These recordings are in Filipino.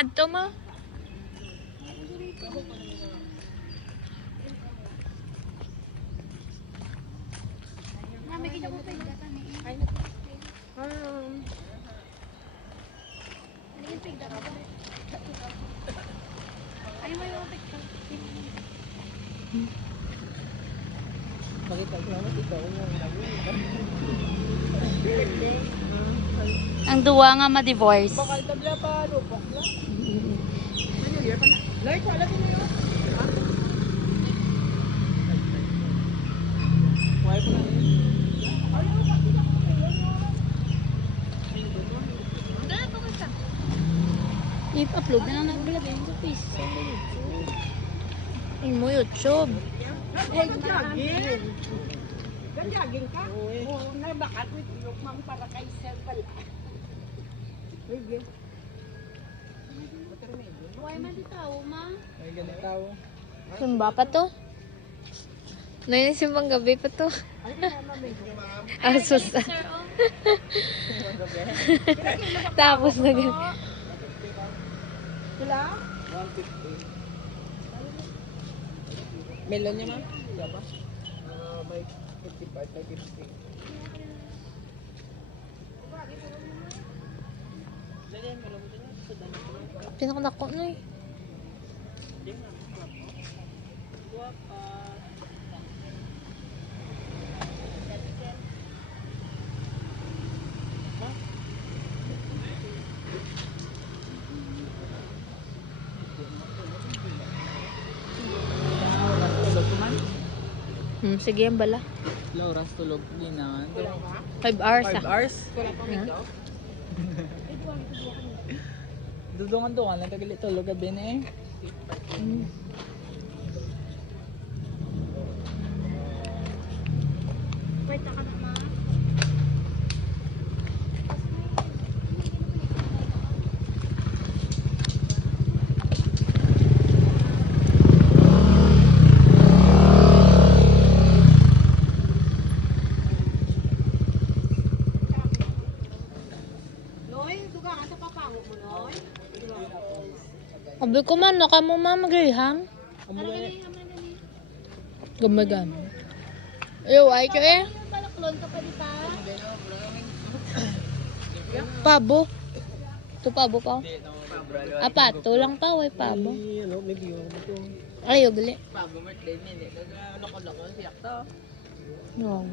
Madto mo. Mami, kita mo pa yung gata ni. Ano yung pigda mo? Ay, may yung pigda. Ang duwa nga ma-divorce. Bakal tabla pa, lupok lang. Ano year pa na? Light, wala din yun. Why pa na yun? I-upload na lang nag-vlog ko please. Ay mo YouTube. Hey, jogging! Jogging ka? Oo, nabakat with ilok mang para kay sir pala. Sige. Huwag man di tao, ma. Ay, ganito. Sumba pa to? Nainisimbang gabi pa to. Asus. Sir, oh. Tapos na ganun. Sila? 150. Melon niya, ma'am? Wala ba? May 55, may 50. Pinakadako na eh. Sige yan bala. Laura's tulog. Ginangan. 5 hours 5 ah. hours? Wala pa ikaw? Dudungan-dungan lang tagali tulog gabi na eh. Wait, ka na, ma. Sabi ko man, naka mo ma magriham. Gamagan. Ayaw, ay ka eh. Yung balaklon ka pa di pa? Pabo. Ito pabo pa. Apato lang pa, way pabo. Ano, may view mo ito. Ayaw, gali. Pabo birthday niya. Loko-loko siyak to. No.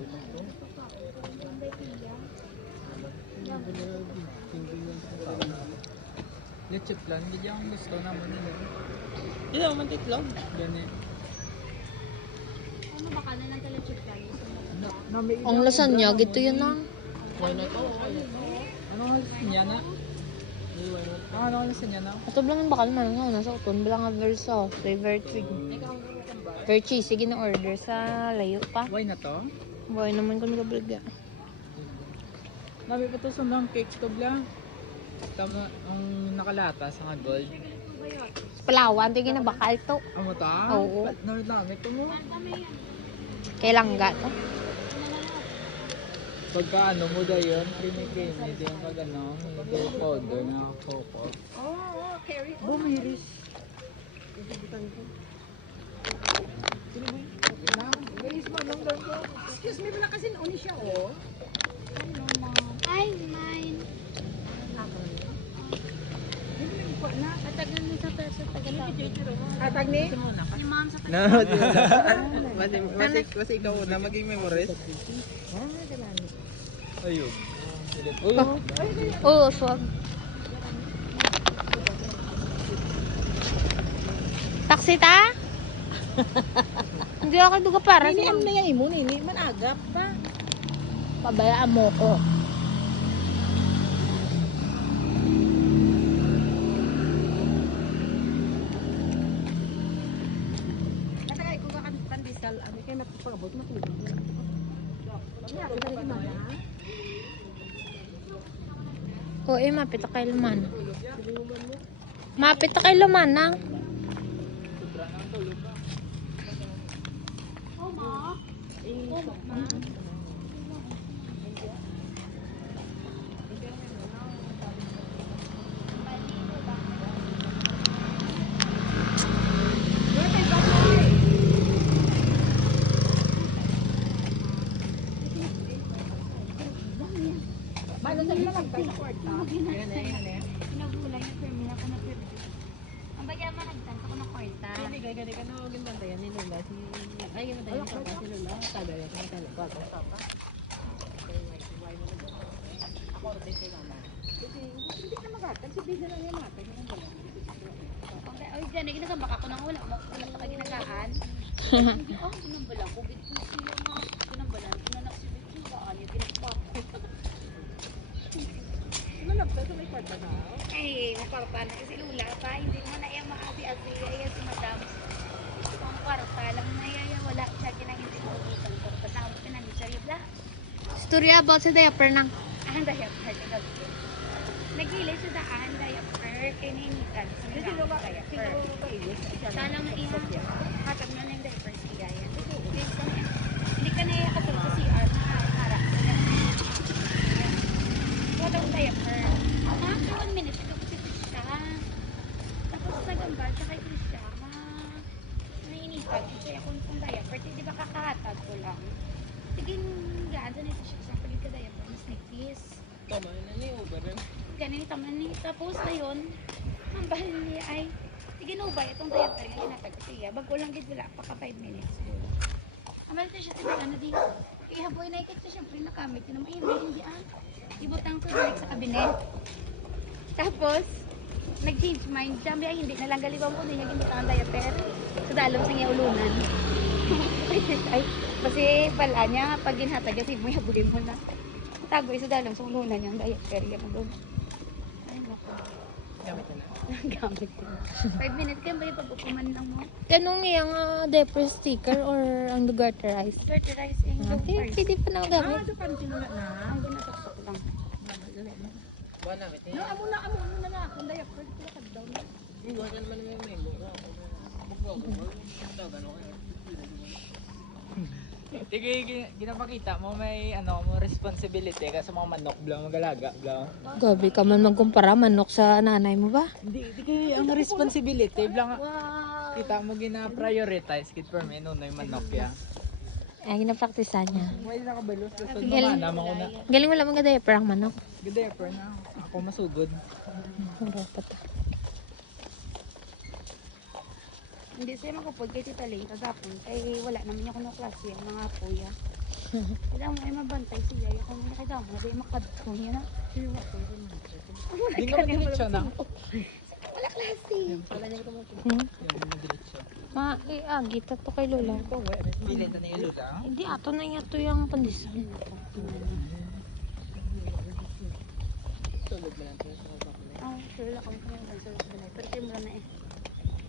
Lechit lang, hindi ang gusto naman nila. Hindi naman titlog. Ganyan. Ano ba ka na lang tala chip lang? Ang lasagna, gito yun na. Why not? Ano ang lasagna na? Ano ang lasagna na? Ito lang yung bakal man nga, nasa uton. Bilang nga verso, favorite twig. Very cheese, sige na order sa layo pa. Why na to? Buhay naman kung nagabligya. Nabi pa to sa mga cakes to bla. Tama, ang nakalata sa mga gold. Palawan, tingin na bakal to. Amo ta? Oo. Naramit ko mo. Kailang to. Pagka ano mo da yun, creamy-creamy. Hindi yung pag ano, ito powder na coco. Oo, carry. Bumiris. Excuse me, wala kasi nauni siya, oh. Ay, mine. Atagan mo sa peso, tagal lang. Atag ni? Yung mom sa No, mas ikaw na maging memories. Ayun. Oo, swag. Taksi ta? Hindi ako duga para sa Ano na yan mo, nini? Managap pa. pabayaan mo ko. Natagay ko ka pandisal, ano kayo napapagabot mo tulog. Yeah, kita rin na. Oo, mapita kay laman. Mapita kay laman nang. Oh, ma. Oh, ma. kwarta. Hindi kaya gani ka na huwag yung bantayan ni Lola. Ay, yung bantayan ni Papa si Lola. Tagay ako ng talo. Bago Papa. Ako rin kay Mama. Kasi hindi na makatag. Si Bisa lang yung matag. Ay, dyan, ginagambak ako nang wala pa ginagaan. Hindi, ginambalan ko. Bit ko siya mga ginambalan. Kinanak si Bit ko ba? Ano, ginagpak. Manapta sa may kwarta na. Ay, maparpan na kasi lula pa. Hindi mo na yung maasi-asi. Ay, si Madam. Ang kwarta lang na yan. Wala siya ginang hindi mo ubusan ko. Patawag ka na ni Sharibla. Story about sa diaper nang. Ang diaper. Nagilid sa daan diaper. Kininitan. Hindi sino ba kaya? Sino ba kaiyos? Salang na iha. Hatag na ng diaper siya yan. Hindi ka na katulog sa CR na harap. Wala ang diaper. Mga 1 minute ito kasi siya. Tapos nagambal sa kay Krisha. Nainitan kasi ako ng diaper. Di ba kakahatag ko lang. Sige, gaan sa nito siya. Sa pagod ka diaper. Mas nagkis. Tama na ni Uber rin. Ganito man ni. Tapos na yun. Ang bahal niya ay sige no ba itong diaper nga inatag ko siya. Bago lang gid wala pa ka 5 minutes. Amal siya sa ano di. Ihaboy na ikit siya syempre nakamit na may hindi ibutang ko balik sa kabinet. Tapos nag-change mind siya. Ay hindi na lang galibang ko niya ginutang ang diaper. Sa dalom sa niya ulunan. Ay kasi pala niya pag ginhatag kasi mo ihaboy mo na. Tagoy sa dalom sa ulunan niya ang diaper. Yan doon. Ay naku. Gamit na na. Gamit ko. 5 minutes kayo ba yung pag-upuman lang mo? Kanong iyang diaper sticker or ang garterized? Fertilizing Ah, hindi pa na gamit. Ito pa rin sinula na. Ang ginasaksak lang. Buwan namin. No, amo na ako. Diaper. Kula ka daw na. Hindi, wala naman may memo. Ito, gano'n kayo. Sige, ginapakita mo may ano mo responsibility ka sa mga manok blang magalaga blang. Gabi ka man magkumpara manok sa nanay mo ba? Hindi ang responsibility blang Wow! kita mo gina-prioritize kit for me nonoy manok ya. Ay, ginapraktisan niya. May nakabalos sa Galing. naman ko na. Galing wala mga diaper ang manok. Gede per na ako masugod. Wala pa ta. Hindi siya makupod kay Tita Lane kagapon. Kaya wala naman ako na klase ang mga kuya. Kailangan mo ay mabantay siya. Ako na kailangan mo na makadto niya na. Di nga madiretso na. Wala klase. Hmm? Yung madiretso. Agita to kay Lola. Pilit na yung luta. Hindi, ato na nga to yung pandesal. Tulog na lang ito sa kapag. Sure lang kami kami sa balay. Pero kayo mula na eh.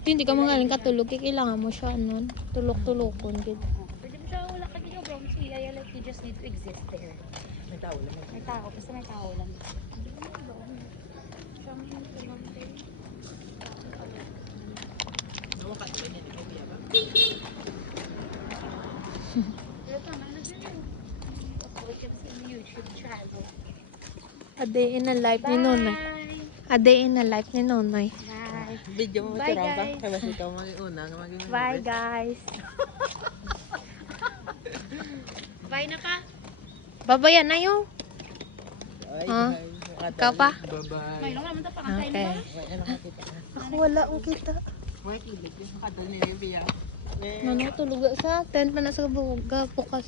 Hindi ka magaling katulog, kailangan mo siya nun. Tulok-tulokon. Gid. Pwede mo siya wala ka dito bro. Siya like you just need to exist there. May tao lang. May tao. Basta may tao lang. Siya may tulong. Nawakat ba niya? Hindi ko biya ba? Pero tama na siya. Upload ka sa YouTube channel. A day in a life ni Nonoy. Bye! A day in a life ni Nonoy. Bye! Video mo Bye, maturang ba? guys. Kaya mas ikaw mag-una. Bye guys. Bye na ka! Babayan na yun. Ah, ikaw pa? Bye-bye. May lang naman ito pakantay na Okay. ba? Ano makita? Ako wala akong kita. Wait, kilig. Makadal niya yung biya. Ano, tulog sa tent pa na sa bukas.